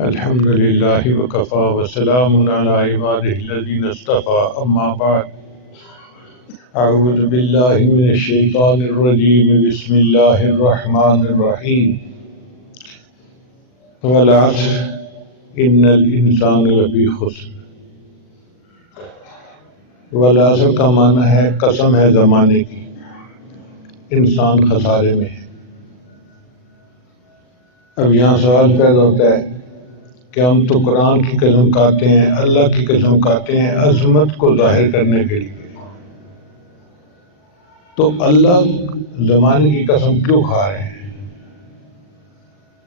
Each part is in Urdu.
الحمد للہ وکفا وسلام علی عبادہ الذین اصطفى اما بعد اعوذ باللہ من الشیطان الرجیم بسم اللہ الرحمن الرحیم والعصر ان الانسان لفی خسر۔ والعصر کا معنی ہے قسم ہے زمانے کی، انسان خسارے میں ہے۔ اب یہاں سوال پیدا ہوتا ہے کہ ہم تو قرآن کی قسم کھاتے ہیں، اللہ کی قسم کھاتے ہیں عظمت کو ظاہر کرنے کے لیے، تو اللہ زمانے کی قسم کیوں کھا رہے ہیں؟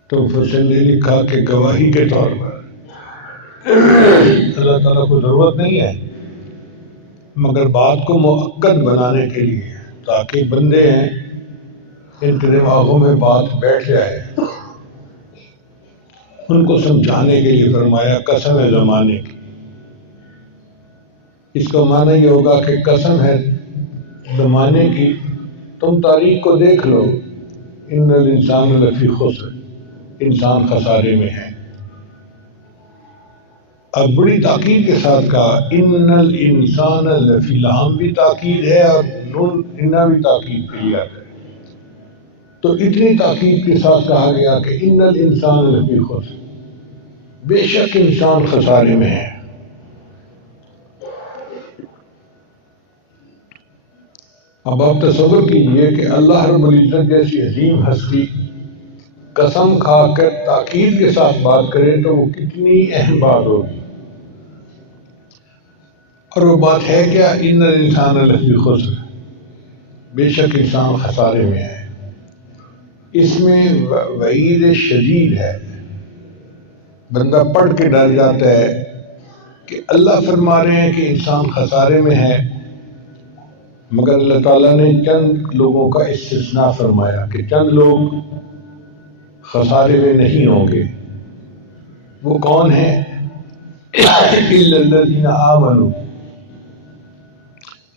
تو مفسر نے لکھا کہ گواہی کے طور پر اللہ تعالیٰ کو ضرورت نہیں ہے، مگر بات کو مؤکد بنانے کے لیے، تاکہ بندے ہیں ان کے دماغوں میں بات بیٹھ جائے، ان کو سمجھانے کے لیے فرمایا قسم ہے زمانے کی۔ اس کا معنی یہ ہوگا کہ قسم ہے زمانے کی، تم تاریخ کو دیکھ لو، ان الانسان لفی خسر، انسان خسارے میں ہے۔ اب بڑی تاکید کے ساتھ کہا ان الانسان لفی، لام بھی تاکید ہے اور نون انا بھی تاکید کے لیے آتا ہے، تو اتنی تاکید کے ساتھ کہا گیا کہ ان الانسان لفی خسر، بے شک انسان خسارے میں ہے۔ اب آپ تصور کیجئے کہ اللہ رب العزت جیسی عظیم ہستی قسم کھا کر تاکید کے ساتھ بات کرے تو وہ کتنی اہم بات ہوگی۔ اور وہ بات ہے کیا؟ ان الانسان لفی خسر، بے شک انسان خسارے میں ہے۔ اس میں وعید شدید ہے، بندہ پڑھ کے ڈر جاتا ہے کہ اللہ فرما رہے ہیں کہ انسان خسارے میں ہے، مگر اللہ تعالیٰ نے چند لوگوں کا استثناء فرمایا کہ چند لوگ خسارے میں نہیں ہوں گے۔ وہ کون ہیں؟ الا الذین آمنوا،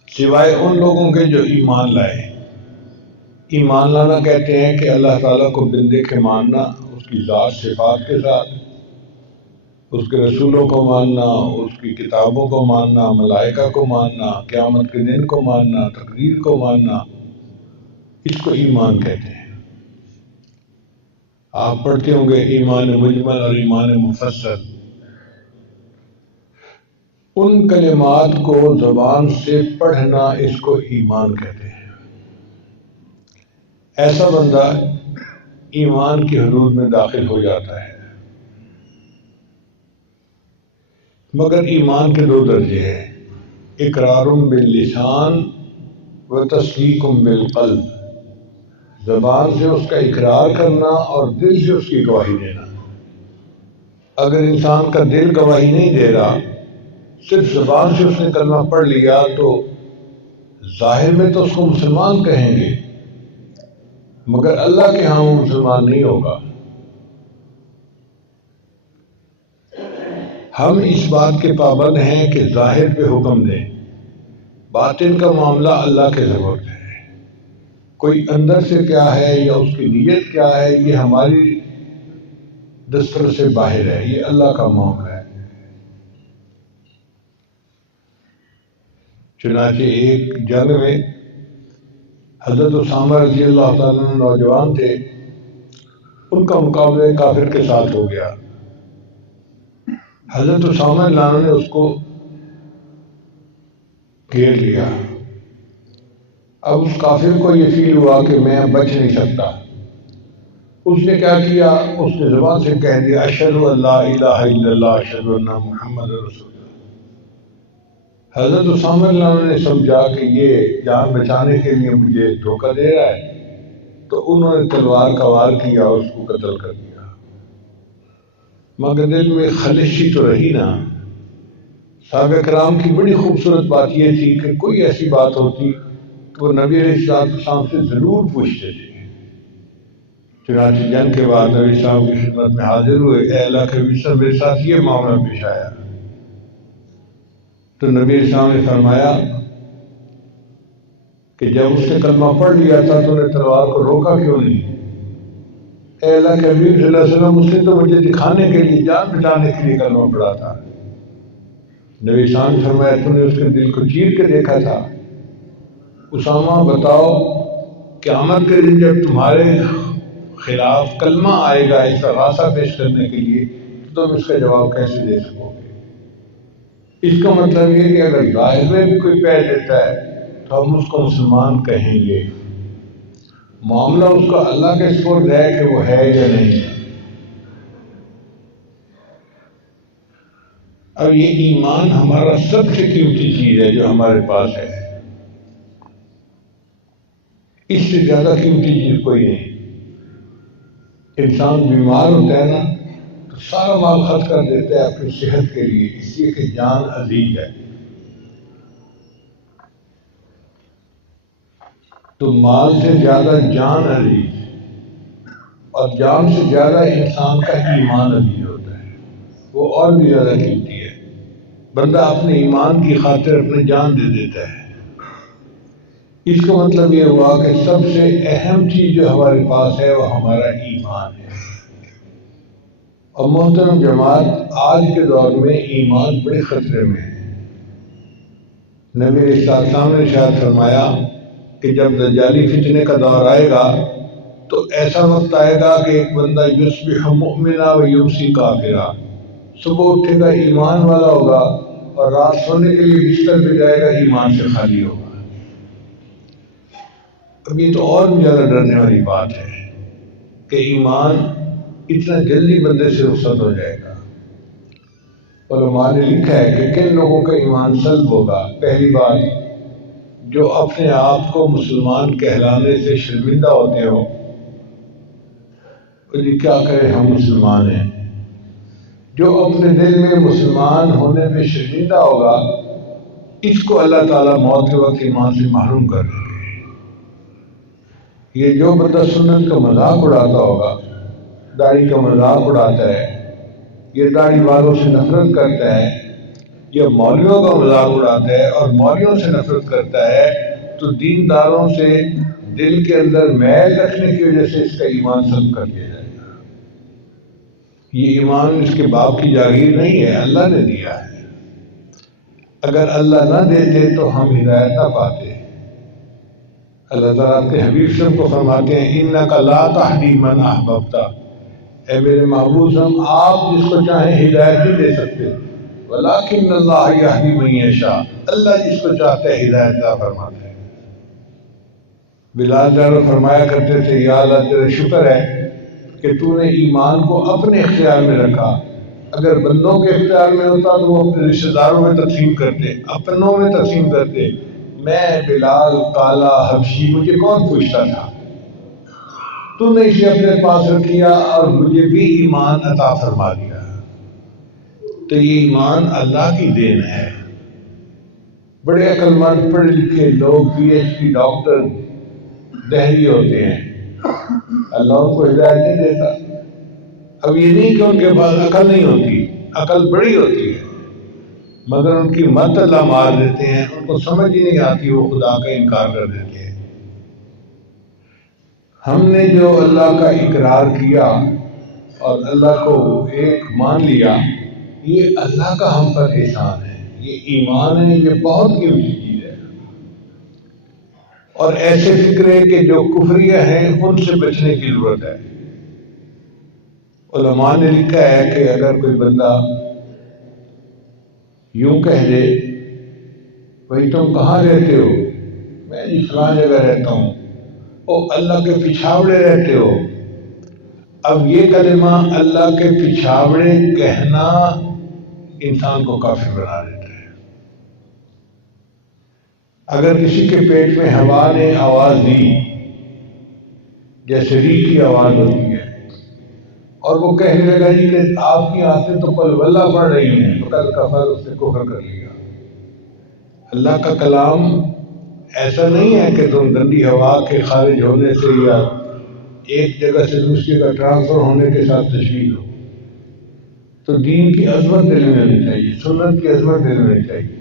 سوائے ان لوگوں کے جو ایمان لائے۔ ایمان لانا کہتے ہیں کہ اللہ تعالیٰ کو بندے کے ماننا، اس کی ذات صفات کے ساتھ، اس کے رسولوں کو ماننا، اس کی کتابوں کو ماننا، ملائکہ کو ماننا، قیامت کے دن کو ماننا، تقدیر کو ماننا، اس کو ایمان کہتے ہیں۔ آپ پڑھتے ہوں گے ایمان مجمل اور ایمان مفصل، ان کلمات کو زبان سے پڑھنا اس کو ایمان کہتے ہیں۔ ایسا بندہ ایمان کی حدود میں داخل ہو جاتا ہے۔ مگر ایمان کے دو درجے ہیں، اقرار باللسان و تصدیق بالقلب، زبان سے اس کا اقرار کرنا اور دل سے اس کی گواہی دینا۔ اگر انسان کا دل گواہی نہیں دے رہا، صرف زبان سے اس نے کلمہ پڑھ لیا، تو ظاہر میں تو اس کو مسلمان کہیں گے، مگر اللہ کے ہاں وہ مسلمان نہیں ہوگا۔ ہم اس بات کے پابند ہیں کہ ظاہر پہ حکم دیں، باطن کا معاملہ اللہ کے ضرورت ہے۔ کوئی اندر سے کیا ہے یا اس کی نیت کیا ہے، یہ ہماری دستور سے باہر ہے، یہ اللہ کا معاملہ ہے۔ چنانچہ ایک جنگ میں حضرت اسامہ رضی اللہ تعالیٰ عنہ نوجوان تھے، ان کا مقابلہ کافر کے ساتھ ہو گیا۔ حضرت اسامہ رضی اللہ عنہ نے اس کو گھیر لیا۔ اب اس کافر کو یہ فیل ہوا کہ میں بچ نہیں سکتا۔ اس نے کیا کیا؟ اس نے زبان سے کہہ دیا اشہد ان لا الہ الا اللہ اشہد ان محمد رسول اللہ۔ حضرت اسامہ رضی اللہ عنہ نے سمجھا کہ یہ جان بچانے کے لیے مجھے دھوکہ دے رہا ہے، تو انہوں نے تلوار کا وار کیا اور اس کو قتل کر دیا۔ مگر دل میں خلش ہی تو رہی نا۔ صحابہ کرام کی بڑی خوبصورت بات یہ تھی کہ کوئی ایسی بات ہوتی تو وہ نبی علیہ السلام سے ضرور پوچھتے تھے۔ چنانچہ جنگ کے بعد نبی صاحب کی خدمت میں حاضر ہوئے، اے اللہ کے نبی صلی اللہ علیہ وسلم، میرے ساتھ یہ معاملہ پیش آیا۔ تو نبی صاحب نے فرمایا کہ جب اس نے کلمہ پڑھ لیا تھا تو نے تلوار کو روکا کیوں نہیں؟ اے اللہ کے حبیب صلی اللہ علیہ وسلم، اس نے تو مجھے دکھانے کے لیے، جان بچانے کے لیے کلمہ پڑھا تھا۔ نبی شان فرمایا تو نے اس کے دل کو چیر کے دیکھا تھا۔ اسامہ بتاؤ، قیامت کے دن جب تمہارے خلاف کلمہ آئے گا استغاثہ پیش کرنے کے لیے، تو تم اس کا جواب کیسے دے سکو گے؟ اس کا مطلب یہ کہ اگر ظاہر میں بھی کوئی پیر دیتا ہے تو ہم اس کو مسلمان کہیں گے، معاملہ اس کا اللہ کے سپرد ہے کہ وہ ہے یا نہیں ہے۔ اب یہ ایمان ہمارا سب سے قیمتی چیز ہے جو ہمارے پاس ہے، اس سے زیادہ قیمتی چیز کوئی نہیں۔ انسان بیمار ہوتا ہے نا تو سارا مال خرچ کر دیتا ہے اپنی صحت کے لیے، اس لیے کہ جان عزیز ہے۔ تو مال سے زیادہ جان عزیز، اور جان سے زیادہ انسان کا ایمان عزیز ہوتا ہے، وہ اور بھی زیادہ قیمتی ہے۔ بندہ اپنے ایمان کی خاطر اپنی جان دے دیتا ہے۔ اس کا مطلب یہ ہوا کہ سب سے اہم چیز جو ہمارے پاس ہے وہ ہمارا ایمان ہے۔ اور محترم جماعت، آج کے دور میں ایمان بڑے خطرے میں ہے۔ نبی علیہ السلام نے ارشاد فرمایا کہ جب دجالی فتنے کا دور آئے گا تو ایسا وقت آئے گا کہ ایک بندہ یصبح مؤمنا و یمسی کافرا، صبح اٹھے گا ایمان والا ہوگا اور رات سونے کے لیے بستر پہ جائے گا ایمان سے خالی ہوگا۔ اب یہ تو اور بھی زیادہ ڈرنے والی بات ہے کہ ایمان اتنا جلدی بندے سے رخصت ہو جائے گا۔ علماء نے لکھا ہے کہ کن لوگوں کا ایمان سلب ہوگا۔ پہلی بات، جو اپنے آپ کو مسلمان کہلانے سے شرمندہ ہوتے ہو، جی کیا کرے ہم مسلمان ہیں۔ جو اپنے دل میں مسلمان ہونے پہ شرمندہ ہوگا، اس کو اللہ تعالیٰ موت کے وقت ایمان سے محروم کر دے گا۔ یہ جو بندہ سنت کا مذاق اڑاتا ہوگا، داڑھی کا مذاق اڑاتا ہے، یہ داڑھی والوں سے نفرت کرتا ہے، یہ مولویوں کا مذاق اڑاتا ہے اور مولویوں سے نفرت کرتا ہے، تو دینداروں سے دل کے اندر میل رکھنے کی وجہ سے اس کا ایمان سلب کر دیا جائے گا۔ یہ ایمان اس کے باپ کی جاگیر نہیں ہے، اللہ نے دیا ہے۔ اگر اللہ نہ دیتے تو ہم ہدایت نہ پاتے۔ اللہ تعالیٰ اپنے حبیب صلی اللہ علیہ وسلم کو فرماتے ہیں اِنَّكَ لَا تَهْدِي مَنْ أَحْبَبْتَ، اے میرے محبوب ہم، آپ جس کو چاہیں ہدایت نہیں دے سکتے، وَلَكِنَّ اللَّهَ يَهْدِي مَن يَشَاءُ، اللہ جس کو چاہتا ہے ہدایت عطا فرماتا ہے۔ بلال جانو فرمایا کرتے تھے، یا اللہ تیرا شکر ہے کہ تو نے ایمان کو اپنے اختیار میں رکھا، اگر بندوں کے اختیار میں ہوتا تو وہ اپنے رشتہ داروں میں تقسیم کرتے، اپنوں میں تقسیم کرتے۔ میں بلال کالا حبشی، مجھے کون پوچھتا تھا؟ تو نے اسے اپنے پاس رکھیا اور مجھے بھی ایمان عطا فرما دیا۔ تو یہ ایمان اللہ کی دین ہے۔ بڑے عقل مند پڑھے لکھے لوگ PhD ڈاکٹر دہری ہوتے ہیں، اللہ ان کو ہدایت نہیں دیتا۔ اب یہ نہیں کہ ان کے پاس عقل نہیں ہوتی، عقل بڑی ہوتی ہے، مگر ان کی مت اللہ مار دیتے ہیں، ان کو سمجھ ہی نہیں آتی، وہ خدا کا انکار کر دیتے ہیں۔ ہم نے جو اللہ کا اقرار کیا اور اللہ کو ایک مان لیا، یہ اللہ کا ہم پر احسان ہے، یہ ایمان ہے، یہ بہت قیمتی چیز ہے۔ اور ایسے فکرے کہ جو کفریہ ہیں ان سے بچنے کی ضرورت ہے۔ علماء نے لکھا ہے کہ اگر کوئی بندہ یوں کہہ دے، بھائی تم کہاں رہتے ہو؟ میں جی فلاں جگہ رہتا ہوں۔ او اللہ کے پچھاوڑے رہتے ہو؟ اب یہ کلمہ اللہ کے پچھاوڑے کہنا انسان کو کافر بنا دیتا ہے۔ اگر کسی کے پیٹ میں ہوا نے آواز دی، جیسے ریح کی آواز ہوتی ہے، اور وہ کہنے لگا جی کہ آپ کی آنکھیں تو قل واللہ پڑھ رہی ہیں، تو کل کفر، اس نے کفر کر لیا۔ اللہ کا کلام ایسا نہیں ہے کہ تم گندی ہوا کے خارج ہونے سے یا ایک جگہ سے دوسری کا ٹرانسفر ہونے کے ساتھ تشبیہ ہو۔ تو دین کی عظمت دل میں ہونی چاہیے، سنت کی عظمت دل میں ہونی چاہیے۔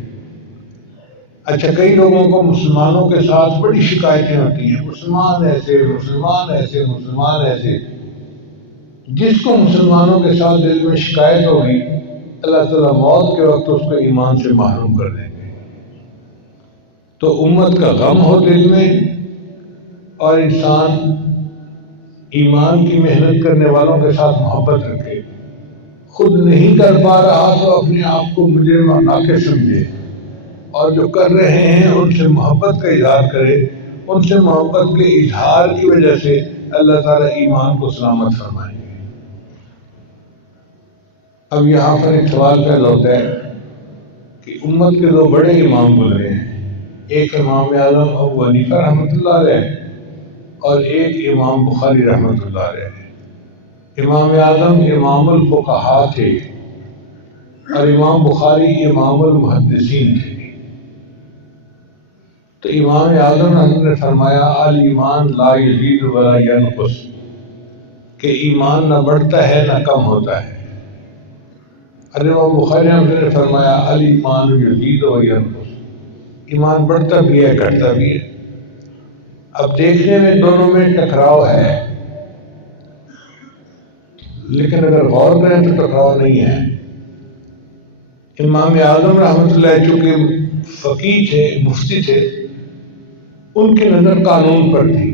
اچھا، کئی لوگوں کو مسلمانوں کے ساتھ بڑی شکایتیں ہوتی ہیں، مسلمان ایسے، مسلمان ایسے، مسلمان ایسے۔ جس کو مسلمانوں کے ساتھ دل میں شکایت ہوگی، اللہ تعالیٰ موت کے وقت اس کو ایمان سے محروم کر دیں گے۔ تو امت کا غم ہو دل میں، اور انسان ایمان کی محنت کرنے والوں کے ساتھ محبت رکھے۔ خود نہیں کر پا رہا تو اپنے آپ کو مجرم اور ناقص سمجھے، اور جو کر رہے ہیں ان سے محبت کا اظہار کرے۔ ان سے محبت کے اظہار کی وجہ سے اللہ تعالیٰ ایمان کو سلامت فرمائیں گے۔ اب یہاں پر ایک سوال پیدا ہوتا ہے کہ امت کے دو بڑے امام گزرے ہیں، ایک امام اعظم ابو حنیفہ رحمۃ اللہ علیہ اور ایک امام بخاری رحمۃ اللہ علیہ۔ امام اعظم امام الفقہاء تھے اور امام بخاری امام المحدثین تھے۔ تو امام اعظم نے فرمایا الایمان لا یزید ولا ینقص، کہ ایمان نہ بڑھتا ہے نہ کم ہوتا ہے۔ اور امام بخاری نے فرمایا الایمان یزید و ینقص، ایمان بڑھتا بھی ہے گھٹتا بھی ہے۔ اب دیکھنے میں دونوں میں ٹکراؤ ہے، لیکن اگر غور کریں تو ٹکراؤ نہیں ہے۔ امام اعظم رحمۃ اللہ چونکہ فقیہ تھے، مفتی تھے، ان کی نظر قانون پر تھی۔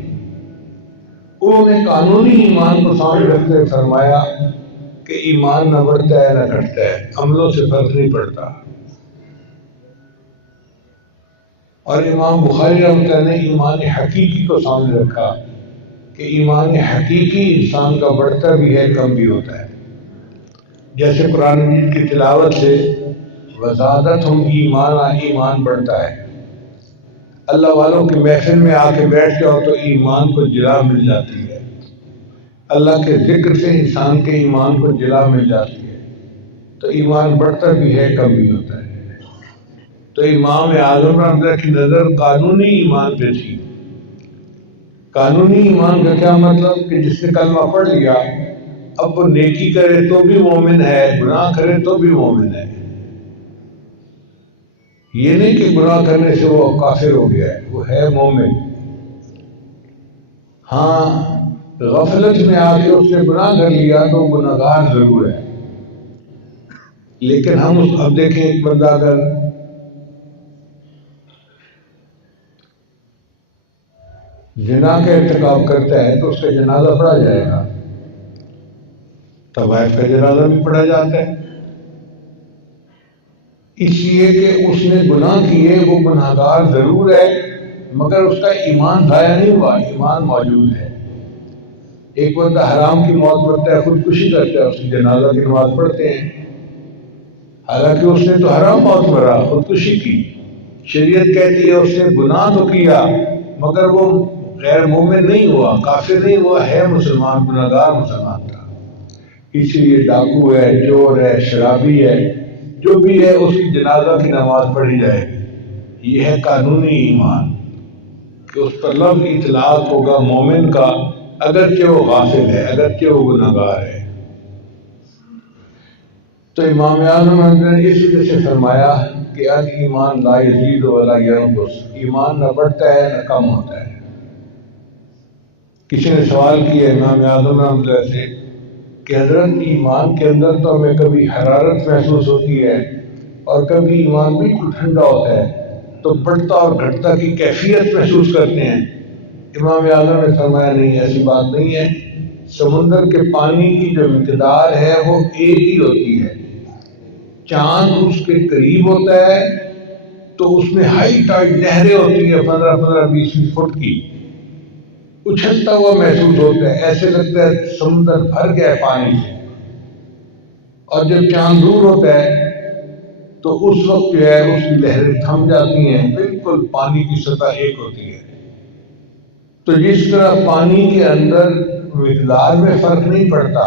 انہوں نے قانونی ایمان کو سامنے رکھتے ہوئے فرمایا کہ ایمان نہ بڑھتا ہے نہ گھٹتا ہے، عملوں سے فرق نہیں پڑتا۔ اور امام بخاری رحمۃ اللہ نے ایمان حقیقی کو سامنے رکھا کہ ایمان حقیقی انسان کا بڑھتا بھی ہے کم بھی ہوتا ہے۔ جیسے قرآن مجید کی تلاوت سے وزادتہم ایمانا، ایمان بڑھتا ہے۔ اللہ والوں کی محفل میں آ کے بیٹھ جاؤ تو ایمان کو جلا مل جاتی ہے، اللہ کے ذکر سے انسان کے ایمان کو جلا مل جاتی ہے، تو ایمان بڑھتا بھی ہے کم بھی ہوتا ہے۔ تو امام اعظم رحمۃ اللہ کی نظر قانونی ایمان پہ تھی۔ قانونی ایمان کا کیا مطلب؟ کہ جس نے کلمہ پڑھ لیا اب وہ نیکی کرے تو بھی مومن ہے، گناہ کرے تو بھی مومن ہے۔ یہ نہیں کہ گناہ کرنے سے وہ کافر ہو گیا ہے، وہ ہے مومن۔ ہاں، غفلت میں آ کے اس نے گناہ کر لیا تو گناہگار ضرور ہے، لیکن ہم اب دیکھیں ایک بندہ اگر زنا کا ارتکاب کرتا ہے تو اس کا جنازہ پڑھا جائے گا، طوائف کا جنازہ بھی پڑھا جاتا ہے، اس لیے کہ اس نے گناہ کیے، وہ گناہگار ضرور ہے مگر اس کا ایمان ضائع نہیں ہوا، ایمان موجود ہے۔ ایک بندہ حرام کی موت مرتا ہے، خودکشی کرتا ہے، اس کی جنازہ کی نماز پڑھتے ہیں، حالانکہ اس نے تو حرام موت مرا، خودکشی کی۔ شریعت کہتی ہے اس نے گناہ تو کیا مگر وہ غیر مومن نہیں ہوا، کافر نہیں ہوا، ہے مسلمان، گناہگار مسلمان تھا۔ اسی لیے ڈاکو ہے، چور ہے، شرابی ہے، جو بھی ہے اس کی جنازہ کی نماز پڑھی جائے گی۔ یہ ہے قانونی ایمان کہ اس پر لفظ اطلاق ہوگا مومن کا، اگرچہ وہ غافل ہے، اگرچہ وہ گناہگار ہے۔ تو امام اعظم نے اس وجہ سے فرمایا کہ الایمان لا یزید ولا ینقص، ایمان نہ بڑھتا ہے نہ کم ہوتا ہے۔ کسی نے سوال کیا امام اعظم رحمۃ اللہ سے کہ حضرت ایمان کے اندر تو ہمیں کبھی حرارت محسوس ہوتی ہے اور کبھی ایمان بالکل ٹھنڈا ہوتا ہے، تو بڑھتا اور گھٹتا کی کیفیت محسوس کرتے ہیں۔ امام اعظم نے فرمایا نہیں، ایسی بات نہیں ہے۔ سمندر کے پانی کی جو مقدار ہے وہ ایک ہی ہوتی ہے۔ چاند اس کے قریب ہوتا ہے تو اس میں ہائی ٹائڈ لہریں ہوتی ہیں 15-20 فٹ کی، اچھلتا ہوا محسوس ہوتا ہے، ایسے لگتا ہے سمندر بھر گیا ہے پانی سے۔ اور جب چاند دور ہوتا ہے تو اس وقت جو ہے اس کی لہریں تھم جاتی ہیں، بالکل پانی کی سطح ایک ہوتی ہے۔ تو جس طرح پانی کے اندر مقدار میں فرق نہیں پڑتا،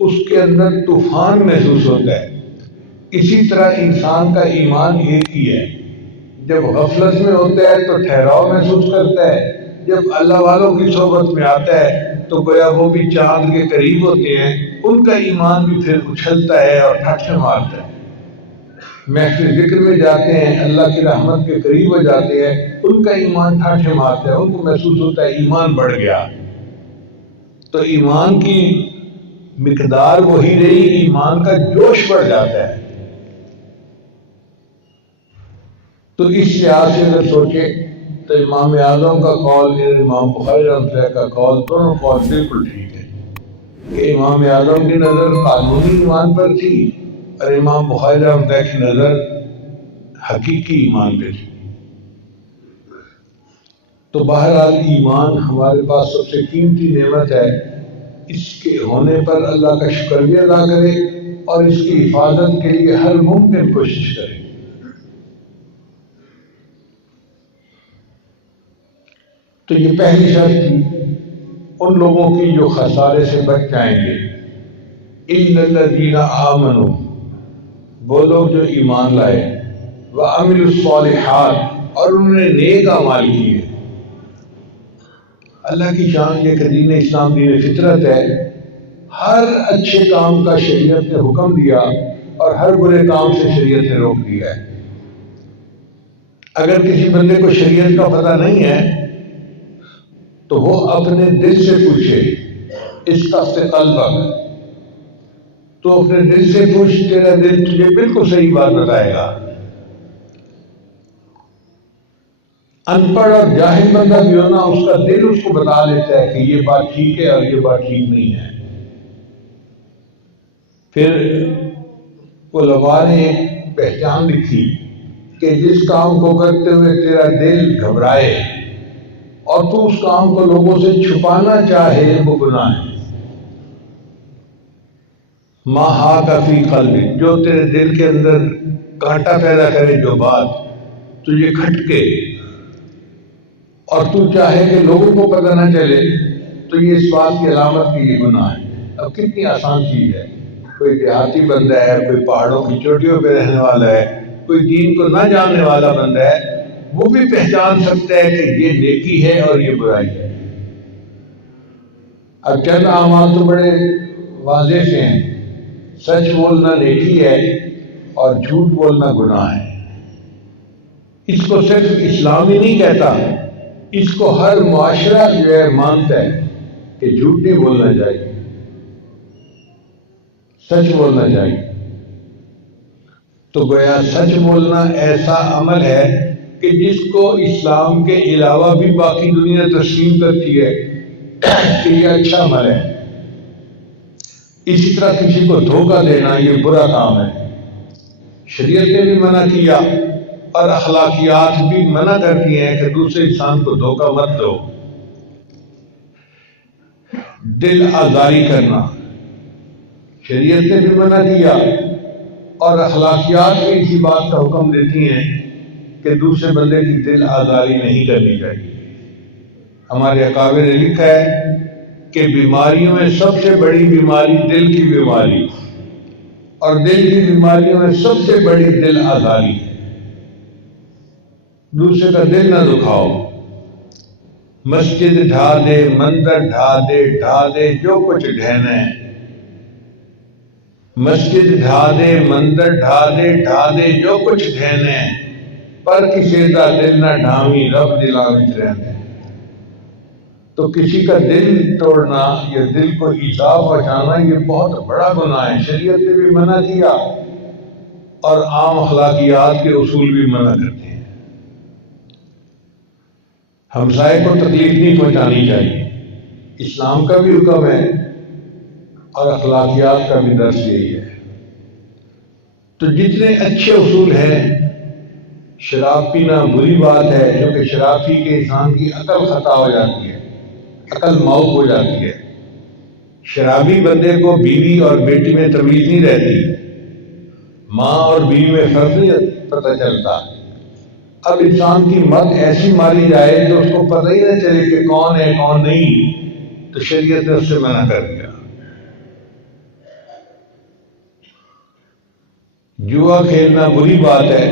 اس کے اندر طوفان محسوس ہوتا ہے، اسی طرح انسان کا ایمان ایک ہی ہے۔ جب غفلت میں ہوتا ہے تو ٹھہراؤ محسوس کرتا ہے، جب اللہ والوں کی صحبت میں آتا ہے تو گویا وہ بھی چاند کے قریب ہوتے ہیں، ان کا ایمان بھی پھر اچھلتا ہے اور ٹھٹھیں مارتا ہے۔ محفل ذکر میں جاتے ہیں، اللہ کی رحمت کے قریب ہو جاتے ہیں، ان کا ایمان ٹھاٹھے مارتا ہے، ان کو محسوس ہوتا ہے ایمان بڑھ گیا۔ تو ایمان کی مقدار وہی رہی، ایمان کا جوش بڑھ جاتا ہے۔ تو اس لحاظ سے اگر سوچے تو امام اعظم کا قول اور امام بخاری رحمۃ اللہ کا قول، دونوں قول بالکل ٹھیک ہے کہ امام اعظم کی نظر قانونی ایمان پر تھی اور امام بخاری رحمۃ اللہ کی نظر حقیقی ایمان پہ تھی۔ تو بہرحال ایمان ہمارے پاس سب سے قیمتی نعمت ہے، اس کے ہونے پر اللہ کا شکر بھی ادا کرے اور اس کی حفاظت کے لیے ہر ممکن کوشش کرے۔ تو یہ پہلی شرط تھی ان لوگوں کی جو خسارے سے بچ جائیں گے، اِنَّ الَّذِينَ آمَنُوا، وہ لوگ جو ایمان لائے، وَعَمِلُوا الصَّالِحَاتِ، اور انہوں نے نیک اعمال کیے۔ اللہ کی شان یہ کہ دین اسلام دین فطرت ہے، ہر اچھے کام کا شریعت نے حکم دیا اور ہر برے کام سے شریعت نے روک دیا ہے۔ اگر کسی بندے کو شریعت کا پتہ نہیں ہے تو وہ اپنے دل سے پوچھے، استفت قلبک، تو اپنے دل سے پوچھ، تیرا دل تجھے بالکل صحیح بات بتائے گا۔ ان پڑھ اور جاہل بندہ بھی ہونا، اس کا دل اس کو بتا دیتا ہے کہ یہ بات ٹھیک ہے اور یہ بات ٹھیک نہیں ہے۔ پھر علماء نے ایک پہچان لکھی کہ جس کام کو کرتے ہوئے تیرا دل گھبرائے اور تو اس کام کو لوگوں سے چھپانا چاہے، وہ گناہ ہے۔ ما حاک فی قلبک، جو تیرے دل کے اندر کانٹا پیدا کرے، جو بات تجھے کھٹکے اور تو چاہے کہ لوگوں کو پتہ نہ چلے، تو یہ اس بات کی علامت کہ یہ گناہ ہے۔ اب کتنی آسان چیز ہے، کوئی دیہاتی بندہ ہے، کوئی پہاڑوں کی چوٹیوں پہ رہنے والا ہے، کوئی دین کو نہ جاننے والا بندہ ہے، وہ بھی پہچان سکتا ہے کہ یہ نیکی ہے اور یہ برائی ہے۔ اب چند اعمال تو بڑے واضح سے ہیں، سچ بولنا نیکی ہے اور جھوٹ بولنا گناہ ہے۔ اس کو صرف اسلام ہی نہیں کہتا، اس کو ہر معاشرہ جو ہے مانتا ہے کہ جھوٹ نہیں بولنا چاہیے، سچ بولنا چاہیے۔ تو گویا سچ بولنا ایسا عمل ہے کہ جس کو اسلام کے علاوہ بھی باقی دنیا تسلیم کرتی ہے کہ یہ اچھا عمل ہے۔ اسی طرح کسی کو دھوکہ دینا یہ برا کام ہے، شریعت نے بھی منع کیا اور اخلاقیات بھی منع کرتی ہیں کہ دوسرے انسان کو دھوکہ مت دو۔ دل آزاری کرنا شریعت نے بھی منع کیا اور اخلاقیات بھی اسی بات کا حکم دیتی ہیں کہ دوسرے بندے کی دل آزاری نہیں کرنی چاہیے۔ ہمارے اکابر نے لکھا ہے کہ بیماریوں میں سب سے بڑی بیماری دل کی بیماری، اور دل کی بیماریوں میں سب سے بڑی دل آزاری ہے۔ دوسرے کا دل نہ دکھاؤ، مسجد ڈھا دے، مندر ڈھا دے جو کچھ ڈھہنا ہے، مسجد ڈھا دے، مندر ڈھا دے جو کچھ ڈھہنا ہے، پر کسی کا دل نہ ڈھاویں، رب دلاں وچ رہنا ہے۔ تو کسی کا دل توڑنا یا دل کو ایذا پہنچانا یہ بہت بڑا گناہ ہے، شریعت نے بھی منع کیا اور عام اخلاقیات کے اصول بھی منع کرتے ہیں۔ ہمسائے کو تکلیف نہیں پہنچانی چاہیے، اسلام کا بھی حکم ہے اور اخلاقیات کا بھی درس یہی ہے۔ تو جتنے اچھے اصول ہیں، شراب پینا بری بات ہے، کیونکہ شراب پی کے انسان کی عقل خطا ہو جاتی ہے، عقل معوق ہو جاتی ہے۔ شرابی بندے کو بیوی اور بیٹی میں تمیز نہیں رہتی، ماں اور بیوی میں فرق نہیں پتہ چلتا۔ اب انسان کی مت ایسی ماری جائے جو اس کو پتہ ہی نہ چلے کہ کون ہے کون نہیں، تو شریعت نے اس سے منع کر دیا۔ جوا کھیلنا بری بات ہے،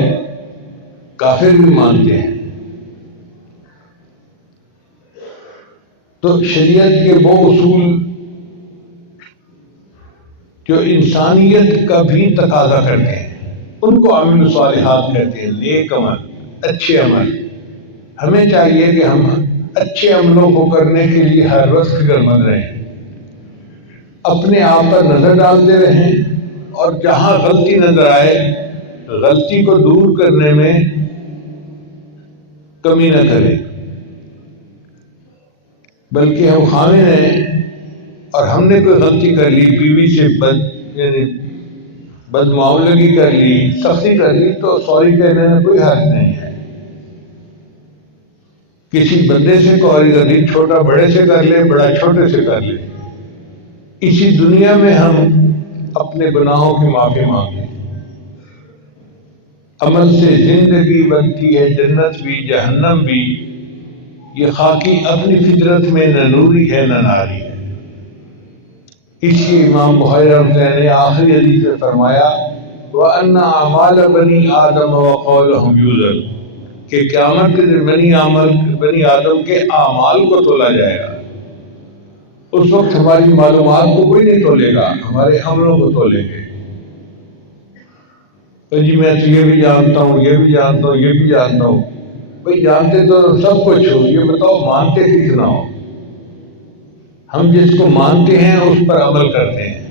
کافر بھی مانتے ہیں۔ تو شریعت کے وہ اصول جو انسانیت کا بھی تقاضا کرتے ہیں، ان کو عمل صالحات کہتے ہیں، نیک عمل، اچھے عمل۔ ہمیں چاہیے کہ ہم اچھے عملوں کو کرنے کے لیے ہر وقت فکر مند رہیں، اپنے آپ پر نظر ڈالتے رہیں، اور جہاں غلطی نظر آئے غلطی کو دور کرنے میں کمی نہ کریں، بلکہ ہم خامن ہیں اور ہم نے کوئی غلطی کر لی، بیوی سے بد معاملگی کر لی، سختی کر لی، تو سوری کہنے میں کوئی حرج نہیں ہے۔ کسی بندے سے سوری کر لی، چھوٹا بڑے سے کر لے، بڑا چھوٹے سے کر لے، اسی دنیا میں ہم اپنے گناہوں کی معافی مانگیں۔ عمل سے زندگی بنتی ہے، جنت بھی جہنم بھی، یہ خاکی اپنی فطرت میں نہ نوری ہے نہ ناری ہے۔ اس لیے امام بخاری رحمۃ اللہ نے آخری حدیث میں فرمایا وَأَنَّ أَعْمَالَ بَنِي آدَمَ وَقَوْلَهُمْ يُوزَنُ، کہ قیامت کے دن بنی آدم کے اعمال کو تولا جائے گا۔ اس وقت ہماری معلومات کو کوئی نہیں تولے گا، ہمارے عملوں کو تولیں گے۔ تو جی میں تو یہ بھی جانتا ہوں، یہ بھی جانتا ہوں، یہ بھی جانتا ہوں۔ بھئی جانتے تو سب کچھ ہو، یہ بتاؤ مانتے کتنا ہو؟ ہم جس کو مانتے ہیں اس پر عمل کرتے ہیں،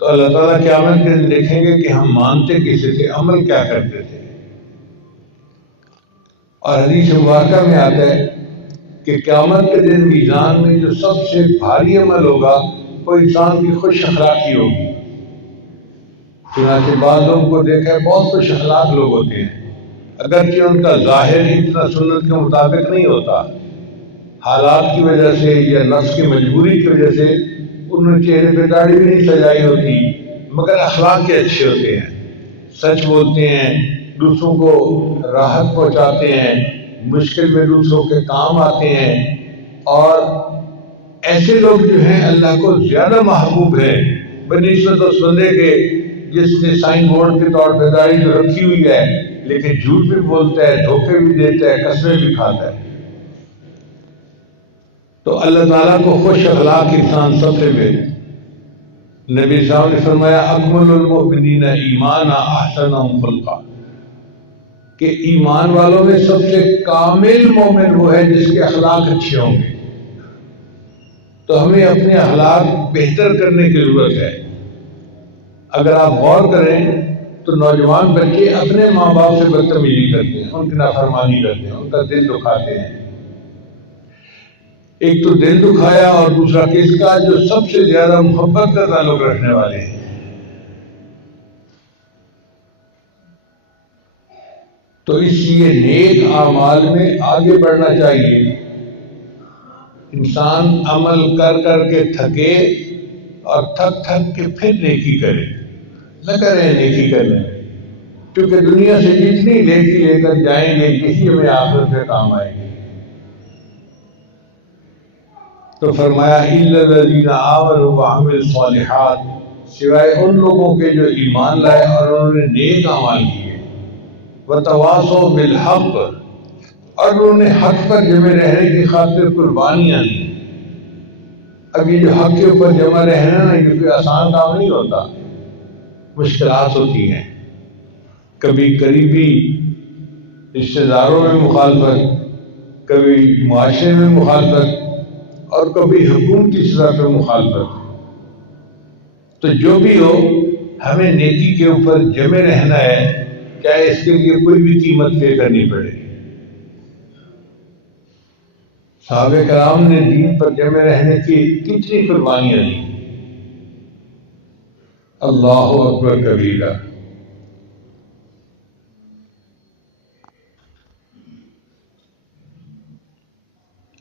تو اللہ تعالیٰ قیامت کے دن دیکھیں گے کہ ہم مانتے کسے تھے، عمل کیا کرتے تھے۔ اور حدیث مبارکہ میں آتا ہے کہ قیامت کے دن میزان میں جو سب سے بھاری عمل ہوگا وہ انسان کی خوش اخلاقی ہوگی۔ چنانچہ بعض لوگوں کو دیکھا ہے بہت خوش اخلاق لوگ ہوتے ہیں، اگرچہ ان کا ظاہر اتنا سنت کے مطابق نہیں ہوتا، حالات کی وجہ سے یا نفس کی مجبوری کی وجہ سے انہوں نے چہرے پہ داڑھی بھی نہیں سجائی ہوتی، مگر اخلاق کے اچھے ہوتے ہیں، سچ بولتے ہیں، دوسروں کو راحت پہنچاتے ہیں، مشکل میں دوسروں کے کام آتے ہیں۔ اور ایسے لوگ جو ہیں اللہ کو زیادہ محبوب ہیں بنسبت اس بندے کے جس نے سائن بورڈ کے طور پہ داڑھی تو رکھی ہوئی ہے لیکن جھوٹ بھی بولتا ہے، دھوکے بھی دیتا ہے، قسمیں بھی کھاتا ہے۔ تو اللہ تعالیٰ کو خوش اخلاق انسان سب سے بہتر۔ نبی صاحب نے فرمایا اکمل المؤمنین ایمانا احسنہم خلقا، کہ ایمان والوں میں سب سے کامل مومن وہ ہے جس کے اخلاق اچھے ہوں گے۔ تو ہمیں اپنے اخلاق بہتر کرنے کی ضرورت ہے۔ اگر آپ غور کریں تو نوجوان بچے اپنے ماں باپ سے بدتمیزی کرتے ہیں، ان کی نافرمانی کرتے ہیں، ان کا دل دکھاتے ہیں۔ ایک تو دل دکھایا اور دوسرا کس کا، جو سب سے زیادہ محبت کا تعلق رکھنے والے ہیں۔ تو اس لیے نیک اعمال میں آگے بڑھنا چاہیے۔ انسان عمل کر کر کے تھکے اور تھک تھک کے پھر نیکی کرے، نہ کریں نیکی کرنے، کیونکہ دنیا سے جتنی نیکی لے کر جائیں گے یہی ہمیں آخرت میں کام آئے گی۔ تو فرمایا اِلَّا الَّذِينَ آمَنُوا وَعَمِلُوا الصَّالِحَاتِ، سوائے ان لوگوں کے جو ایمان لائے اور انہوں نے نیک اعمال کیے، وَتَوَاصَوْا بِالْحَقِّ، اور انہوں نے حق پر جمے رہنے کی خاطر قربانیاں دی۔ اب یہ جو حق کے اوپر جمع رہنا نا، یہ کوئی آسان کام نہیں ہوتا، مشکلات ہوتی ہیں، کبھی قریبی رشتہ داروں میں مخالفت، کبھی معاشرے میں مخالفت، اور کبھی حکومتی سطح پہ مخالفت۔ تو جو بھی ہو ہمیں نیکی کے اوپر جمے رہنا ہے، چاہے اس کے لیے کوئی بھی قیمت پے کرنی پڑے۔ صحابہ کرام نے دین پر جمے رہنے کی کتنی قربانیاں دی۔ اللہ اکبر کبیرہ۔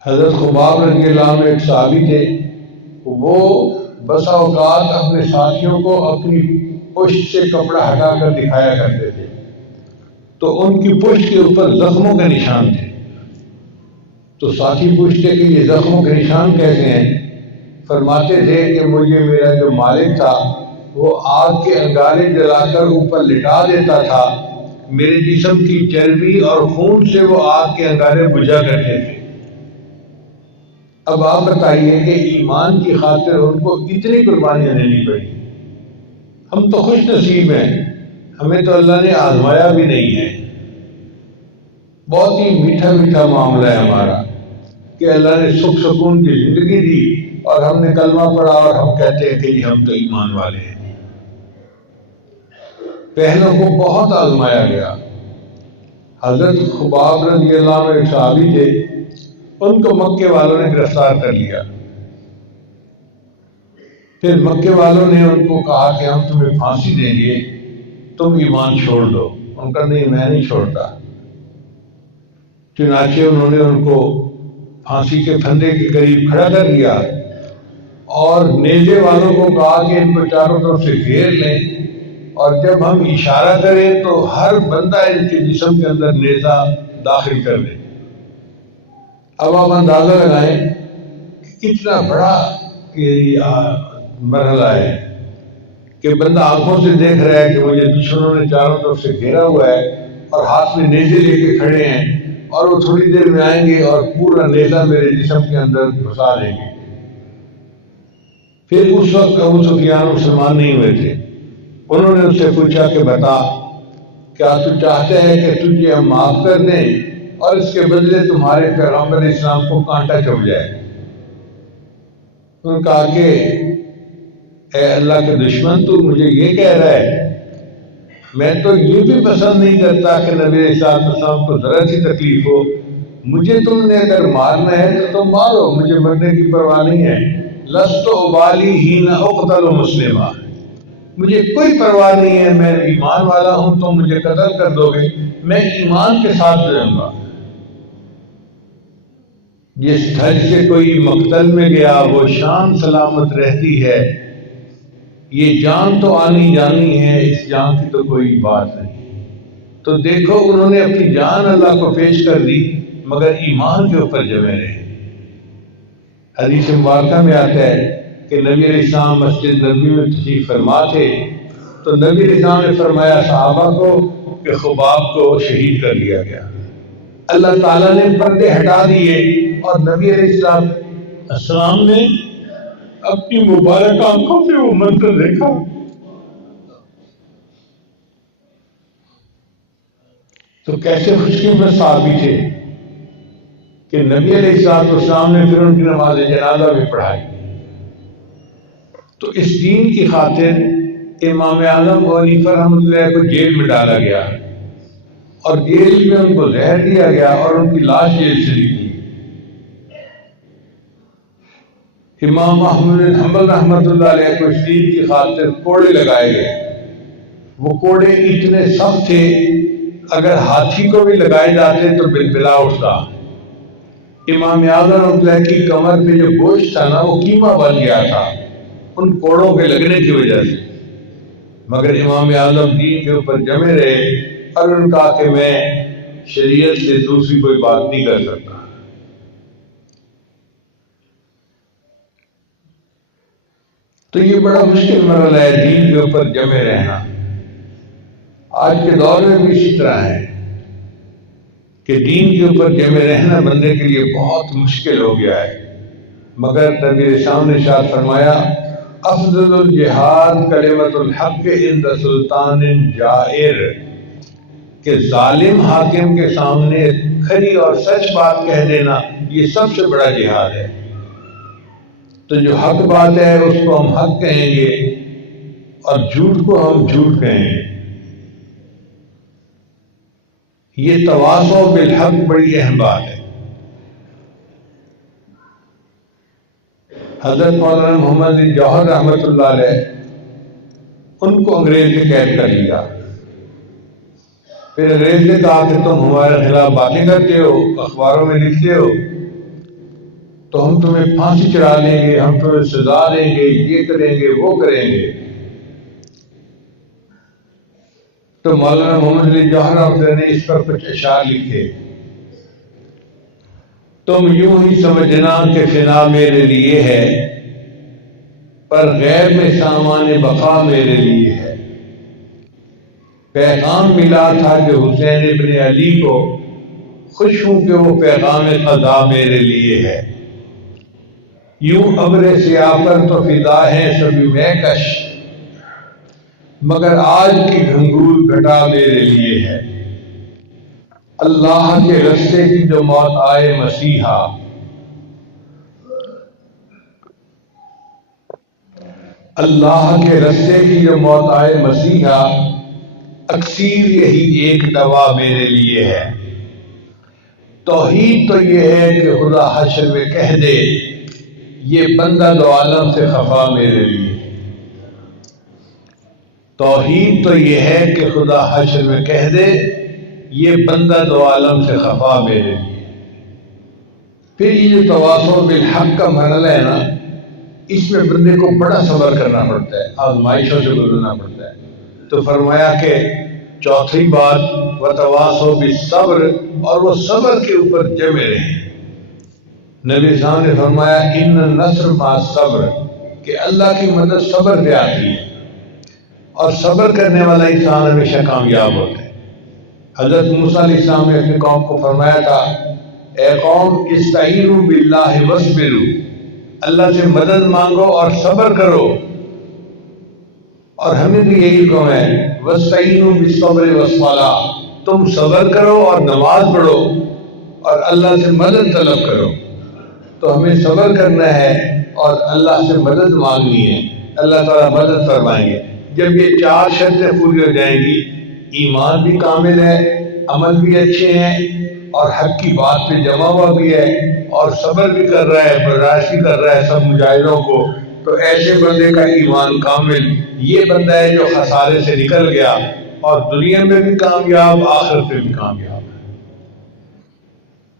حضرت خباب رضی اللہ عنہ ایک صحابی تھے، وہ بسا اوقات اپنے ساتھیوں کو اپنی پشت سے کپڑا ہٹا کر دکھایا کرتے تھے، تو ان کی پشت کے اوپر زخموں کے نشان تھے۔ تو ساتھی پوچھتے کہ یہ زخموں کے نشان کیسے ہیں؟ فرماتے تھے کہ مجھے میرا جو مالک تھا وہ آگ کے انگارے جلا کر اوپر لٹا دیتا تھا، میرے جسم کی چربی اور خون سے وہ آگ کے انگارے بجھا کرتے تھے۔ اب آپ بتائیے کہ ایمان کی خاطر ان کو اتنی قربانیاں دینی پڑی۔ ہم تو خوش نصیب ہیں، ہمیں تو اللہ نے آزمایا بھی نہیں ہے. بہت ہی میٹھا میٹھا معاملہ ہے ہمارا کہ اللہ نے سکھ سکون کی زندگی دی اور ہم نے کلمہ پڑھا اور ہم کہتے ہیں کہ ہم تو ایمان والے ہیں. پہلوں کو بہت آزمایا گیا. حضرت خباب رضی اللہ عنہ ایک صحابی تھے، ان کو مکے والوں نے گرفتار کر لیا. پھر مکے والوں نے ان کو کہا کہ ہم تمہیں پھانسی دیں گے، تم ایمان چھوڑ دو. ان کا نہیں، میں نہیں چھوڑتا. چنانچہ انہوں نے ان کو پھانسی کے پھندے کے قریب کھڑا کر دیا اور نیزے والوں کو کہا کہ ان کو چاروں طرف سے گھیر لیں، اور جب ہم اشارہ کریں تو ہر بندہ ان کے جسم کے اندر نیزہ داخل کر دے. اب آپ اندازہ لگائیں کہ کتنا بڑا یہ مرحلہ ہے کہ بندہ آنکھوں سے دیکھ رہا ہے کہ مجھے دشمنوں نے چاروں طرف سے گھیرا ہوا ہے اور ہاتھ میں نیزے لے کے کھڑے ہیں، اور وہ تھوڑی دیر میں آئیں گے اور پورا نیزہ میرے جسم کے اندر گھسا دیں گے. پھر اس وقت ابو سفیان مسلمان نہیں ہوئے تھے. انہوں نے اس سے پوچھا کہ بتا، کیا تو چاہتے ہیں کہ تجھے ہم معاف کر دیں اور اس کے بدلے تمہارے پیغمبر اسلام کو کانٹا چبھ جائے؟ انہوں نے کہا کہ اے اللہ کے دشمن، تو مجھے یہ کہہ رہا ہے؟ میں تو یہ بھی پسند نہیں کرتا کہ نبی علیہ السلام کو ذرا سی تکلیف ہو. مجھے تم نے اگر مارنا ہے تو تم مارو، مجھے مرنے کی پرواہ نہیں ہے. لست ابالی حین اقتل مسلما، مجھے کوئی پرواہ نہیں ہے، میں ایمان والا ہوں، تم مجھے قتل کر دو گے، میں ایمان کے ساتھ رہوں گا. جس گھر سے کوئی مقتل میں گیا وہ شان سلامت رہتی ہے. یہ جان تو آنی جانی ہے، اس جان کی تو کوئی بات نہیں. تو دیکھو انہوں نے اپنی جان اللہ کو پیش کر دی مگر ایمان کے اوپر جمے رہے. حدیث مبارکہ میں آتا ہے کہ نبی علیہ السلام مسجد نبوی میں تشریف فرما تھے تو نبی علیہ السلام نے فرمایا صحابہ کو کہ خباب کو شہید کر دیا گیا. اللہ تعالیٰ نے پردے ہٹا دیے اور نبی علیہ السلام نے اپنی مبارک آنکھوں سے وہ منظر دیکھا. تو کیسے خوش قسمت صحابی تھے کہ نبی علیہ السلام نے پھر ان کی نماز جنازہ بھی پڑھائی. تو اس دین کی خاطر امام اعظم ابو حنیفہ رحمۃ اللہ کو جیل میں ڈالا گیا اور جیل میں ان کو زہر دیا گیا اور ان کی لاش جیل سے نکلی. امام احمد بن حنبل رحمۃ اللہ علیہ کو اس دین کی خاطر کوڑے لگائے گئے. وہ کوڑے اتنے سخت تھے اگر ہاتھی کو بھی لگائے جاتے تو بلبلا اٹھتا. امام اعظم رحمۃ اللہ کی کمر پہ جو گوشت تھا نا وہ قیمہ بن گیا تھا ان کوڑوں کے لگنے کی وجہ سے. مگر امام اعظم دین کے اوپر جمے رہے اور انہوں نے کہا کہ میں شریعت سے دوسری کوئی بات نہیں کر سکتا. تو یہ بڑا مشکل مرحلہ ہے دین کے اوپر جمے رہنا. آج کے دور میں بھی اسی طرح ہے کہ دین کے اوپر جمے رہنا بندے کے لیے بہت مشکل ہو گیا ہے. مگر نبی علیہ السلام نے ارشاد فرمایا افضل الجہاد کلمۃ الحق عند سلطان جائر، کہ ظالم حاکم کے سامنے کھری اور سچ بات کہہ دینا یہ سب سے بڑا جہاد ہے. تو جو حق بات ہے اس کو ہم حق کہیں گے اور جھوٹ کو ہم جھوٹ کہیں گے. یہ تواصع بالحق بڑی اہم بات ہے. حضرت مولانا محمد بن جوہر رحمۃ اللہ علیہ ان کو انگریز نے قید کر لیا. پھر انگریز نے کہا کہ تم ہمارے خلاف باتیں کرتے ہو، اخباروں میں لکھتے ہو، تو ہم تمہیں پھانسی چڑھا دیں گے، ہم تمہیں سزا دیں گے، یہ کریں گے وہ کریں گے. تو مولانا محمد علی جوہر رحمۃ اللہ نے اس پر کچھ اشعار لکھے. تم یوں ہی سمجھنا کہ فنا میرے لیے ہے، پر غیب میں سامان بقا میرے لیے ہے. پیغام ملا تھا کہ حسین ابن علی کو، خوش ہوں کہ وہ پیغام قضا میرے لیے ہے. یوں ابر سیاہ پر تو فدا ہے سبھی میں کش، مگر آج کی گھنگور گھٹا میرے لیے ہے، اللہ کے رستے کی جو موت آئے مسیحا، اللہ کے رستے کی جو موت آئے مسیحا، اکثیر یہی ایک دوا میرے لیے ہے۔ توحید تو یہ ہے کہ خدا حشر میں کہہ دے یہ بندہ دو عالم سے خفا میرے لیے۔ توحید تو یہ ہے کہ خدا حشر میں کہہ دے یہ بندہ دو عالم سے خفا میرے لیے۔ پھر یہ جو تواصل بالحق کا مرحلہ ہے نا، اس میں بندے کو بڑا صبر کرنا پڑتا ہے، آزمائشوں سے گزرنا پڑتا ہے۔ تو فرمایا کہ چوتھی بات وتواصوا بالصبر، اور وہ صبر کے اوپر جمے رہیں۔ نبی صاحب نے فرمایا ان النصر مع الصبر، کہ اللہ کی مدد صبر پہ آتی ہے، اور صبر کرنے والا انسان ہمیشہ کامیاب ہوتا ہے۔ حضرت موسیٰ علیہ السلام نے اپنی قوم کو فرمایا تھا اے قوم استعینوا باللہ واصبروا، اللہ سے مدد مانگو اور صبر کرو۔ اور ہمیں بھی یہی حکم ہے واستعینوا بالصبر والصلاۃ، تم صبر کرو اور نماز پڑھو اور اللہ سے مدد طلب کرو۔ تو ہمیں صبر کرنا ہے اور اللہ سے مدد مانگنی ہے، اللہ تعالیٰ مدد فرمائیں گے۔ جب یہ چار شرطیں پوری ہو جائیں گی، ایمان بھی کامل ہے، عمل بھی اچھے ہیں، اور حق کی بات پہ جمع ہوا بھی ہے، اور صبر بھی کر رہا ہے، برداشت بھی کر رہا ہے سب مجاہدوں کو، تو ایسے بندے کا ایمان کامل یہ بندہ ہے جو خسارے سے نکل گیا اور دنیا میں بھی کامیاب، آخرت میں بھی کامیاب۔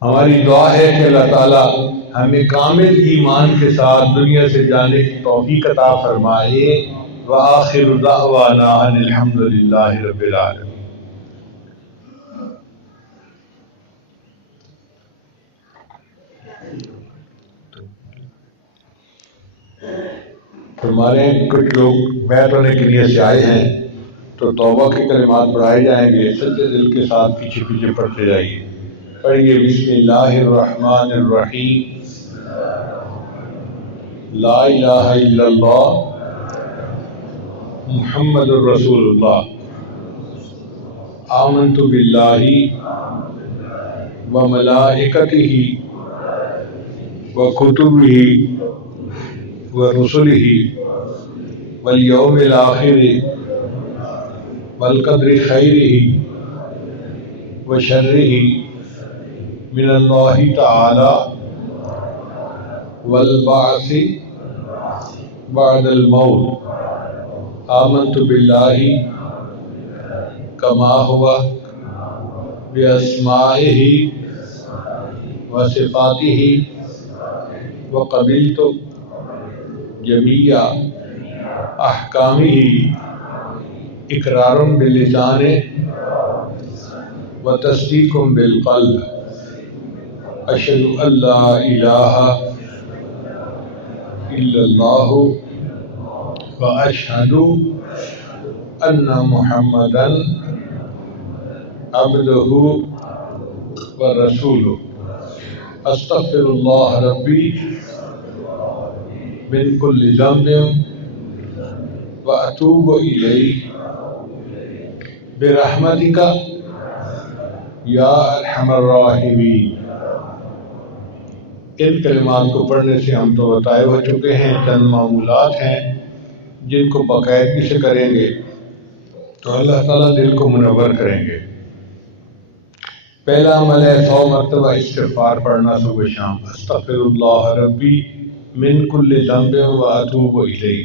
ہماری دعا ہے کہ اللہ تعالیٰ ہمیں کامل ایمان کے ساتھ دنیا سے جانے کی توفیق عطا فرمائے۔ وآخر دعوانا ان الحمد للہ رب العالمین۔ ہمارے کچھ لوگ بیعت ہونے کے لیے سے آئے ہیں، تو توبہ کے کلمات پڑھائے جائیں گے، سچے دل کے ساتھ پیچھے پیچھے پڑھتے جائیے۔ پڑھیے بسم اللہ الرحمن الرحیم، لا الہ الا اللہ محمد الرسول اللہ، آمنت باللہ وملائکتہ وکتبہ ورسلہ والیوم الآخر والقدر خیرہ وشرہ من اللہ تعالی والبعث بعد الموت، آمنت باللہ کما ہوا باسمائہ وصفاتہ وقبلت جمیع احکامہ اقرار باللسان وتصدیق بالقلب، اشہد ان لا الہ الا اللہ واشہد ان محمدا عبدہ ورسولہ، استغفر اللہ ربی من کل ذنب واتوب الیہ برحمتک یا ارحم الراحمین۔ ان کلمات کو پڑھنے سے ہم تو بتائے ہو چکے ہیں، چند معمولات ہیں جن کو باقاعدگی سے کریں گے تو اللہ تعالیٰ دل کو منور کریں گے۔ پہلا عمل ہے 100 مرتبہ استغفار پڑھنا صبح شام، استغفر اللہ ربی من کل ذنب واتوب الیہ۔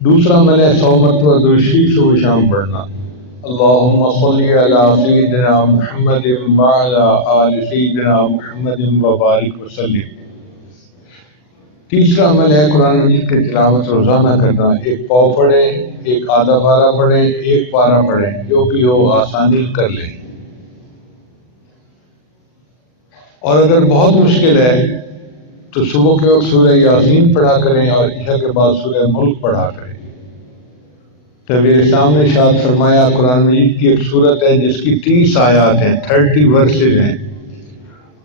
دوسرا عمل ہے 100 مرتبہ درود شریف صبح شام پڑھنا، اللہم صلی علی سیدنا محمد وعلی آل سیدنا محمد وبارک وسلم۔ تیسرا عمل ہے قرآن مجید کی تلاوت روزانہ کرنا، ایک پاؤ پڑھیں، ایک آدھا پارہ پڑھیں، ایک پارہ پڑھیں، جو بھی ہو آسانی کر لیں۔ اور اگر بہت مشکل ہے تو صبح کے وقت سورہ یاسین پڑھا کریں اور عشاء کے بعد سورہ ملک پڑھا کریں۔ تو میرے سامنے ارشاد فرمایا قرآن مجید کی ایک سورت ہے جس کی 30 آیات ہیں، 30 ورسز ہیں،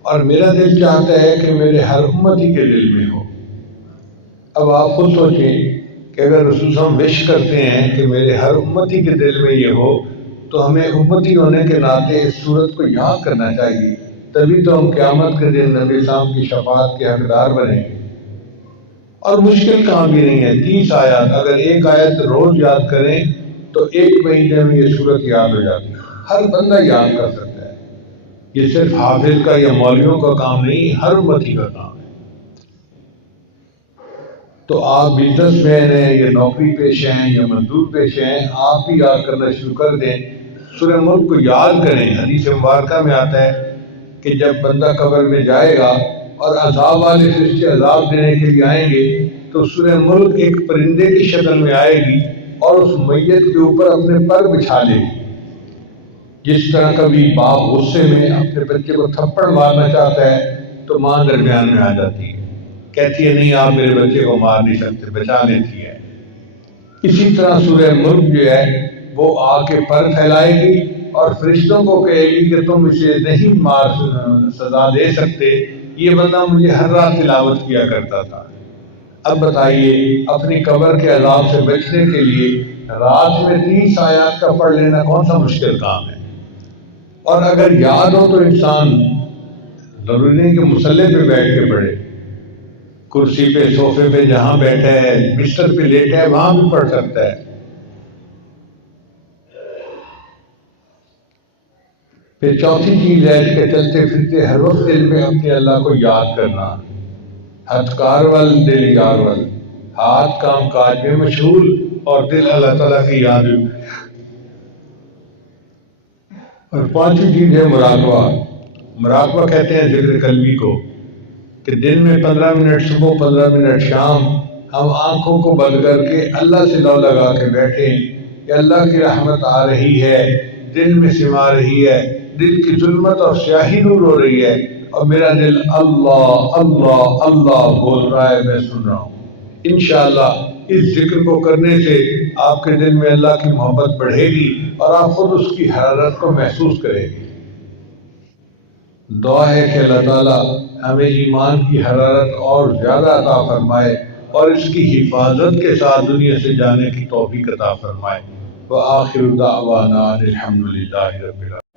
اور میرا دل چاہتا ہے کہ میرے ہر امتی کے دل میں ہو۔ اب آپ خود سوچیں کہ کہ اگر رسول صلی اللہ علیہ وسلم وش کرتے ہیں کہ میرے ہر امتی کے دل میں یہ ہو تو ہمیں امتی ہونے کے ناطے اس صورت کو یاد کرنا چاہیے، تبھی تو ہم قیامت کے دن نبی صاحب کی شفاعت کے حقدار بنیں گے۔ اور مشکل کام بھی نہیں ہے، 30 آیات، اگر ایک آیت روز یاد کریں تو ایک مہینے میں یہ صورت یاد ہو جاتی ہے، ہر بندہ یاد کر سکتا ہے۔ یہ صرف حافظ کا یا مولویوں کا کام نہیں، ہر امتی کا کام ہے۔ تو آپ بزنس مین ہیں یا نوکری پیش ہیں یا مزدور پیش ہیں، آپ بھی یاد کرنا شروع کر دیں، سورہ ملک کو یاد کریں۔ حدیث مبارکہ میں آتا ہے کہ جب بندہ قبر میں جائے گا اور عذاب والے فرشتے عذاب دینے کے لیے آئیں گے تو سورہ ملک ایک پرندے کی شکل میں آئے گی اور اس میت کے اوپر اپنے پر بچھا لے گی۔ جس طرح کبھی باپ غصے میں اپنے بچے کو تھپڑ مارنا چاہتا ہے تو ماں درمیان میں آ جاتی ہے، کہتی ہے نہیں آپ میرے بچے کو مار نہیں سکتے، بچا لیتی ہے۔ اسی طرح سورہ ملک جو ہے وہ آ کے پر پھیلائے گی اور فرشتوں کو کہے گی کہ تم اسے نہیں سزا دے سکتے، یہ بندہ مجھے ہر رات تلاوت کیا کرتا تھا۔ اب بتائیے اپنی قبر کے عذاب سے بچنے کے لیے رات میں 30 آیات کا پڑھ لینا کون سا مشکل کام ہے؟ اور اگر یاد ہو تو انسان ضروری نہیں کہ مصلی پہ بیٹھ کے پڑھے، کرسی پہ، صوفے پہ، جہاں بیٹھا ہے، بستر پہ لیٹا ہے، وہاں بھی پڑھ سکتا ہے۔ پھر چوتھی چیز ہے کہ چلتے پھرتے ہر وقت دل میں اپنے اللہ کو یاد کرنا، ہاتھ کار وال دل یار وال، ہاتھ کام کاج میں مشغول اور دل اللہ تعالیٰ کی یاد میں۔ اور پانچویں چیز ہے مراقبہ۔ مراقبہ کہتے ہیں ذکر قلبی کو، کہ دن میں 15 منٹ صبح، 15 منٹ شام ہم آنکھوں کو بند کر کے اللہ سے لو لگا کے بیٹھیں کہ اللہ کی رحمت آ رہی ہے، دل میں سما رہی ہے، دل کی ظلمت اور سیاہی دور ہو رہی ہے اور میرا دل اللہ اللہ اللہ بول رہا ہے، میں سن رہا ہوں۔ انشاءاللہ اس ذکر کو کرنے سے آپ کے دل میں اللہ کی محبت بڑھے گی اور آپ خود اس کی حرارت کو محسوس کریں گے۔ دعا ہے کہ اللہ تعالیٰ ہمیں ایمان کی حرارت اور زیادہ عطا فرمائے اور اس کی حفاظت کے ساتھ دنیا سے جانے کی توفیق عطا فرمائے۔ وآخر دعوانا الحمدللہ رب العالمین۔